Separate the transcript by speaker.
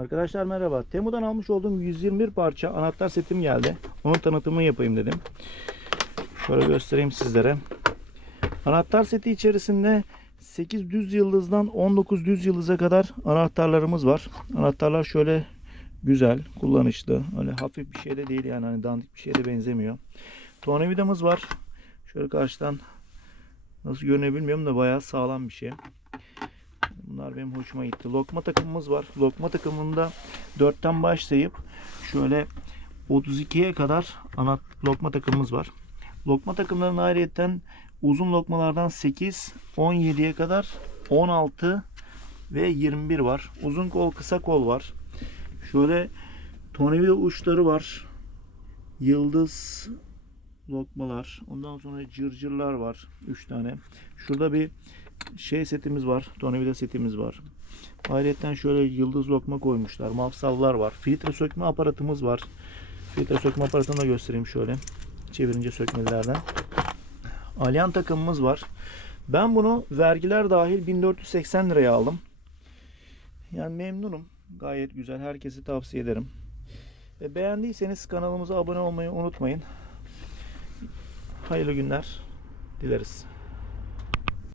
Speaker 1: Arkadaşlar merhaba. Temu'dan almış olduğum 121 parça anahtar setim geldi. Onun tanıtımını yapayım dedim. Şöyle göstereyim sizlere. Anahtar seti içerisinde 8 düz yıldızdan 19 düz yıldıza kadar anahtarlarımız var. Anahtarlar şöyle güzel, kullanışlı. Öyle hafif bir şey de değil yani hani dandik bir şeye de benzemiyor. Tornavidamız var. Şöyle karşıdan nasıl görünüyor bilmiyorum da bayağı sağlam bir şey. Bunlar benim hoşuma gitti. Lokma takımımız var. Lokma takımında 4'ten başlayıp şöyle 32'ye kadar ana lokma takımımız var. Lokma takımlarının ayrıyeten uzun lokmalardan 8, 17'ye kadar 16 ve 21 var. Uzun kol, kısa kol var. Şöyle tornavida uçları var. Yıldız lokmalar. Ondan sonra cırcırlar var. 3 tane. Şurada bir şey setimiz var. Tornavida setimiz var. Ayrıca şöyle yıldız lokma koymuşlar. Mafsallar var. Filtre sökme aparatımız var. Filtre sökme aparatını da göstereyim şöyle. Çevirince sökmelerden. Alyan takımımız var. Ben bunu vergiler dahil 1480 liraya aldım. Yani memnunum. Gayet güzel. Herkese tavsiye ederim. Beğendiyseniz kanalımıza abone olmayı unutmayın. Hayırlı günler dileriz.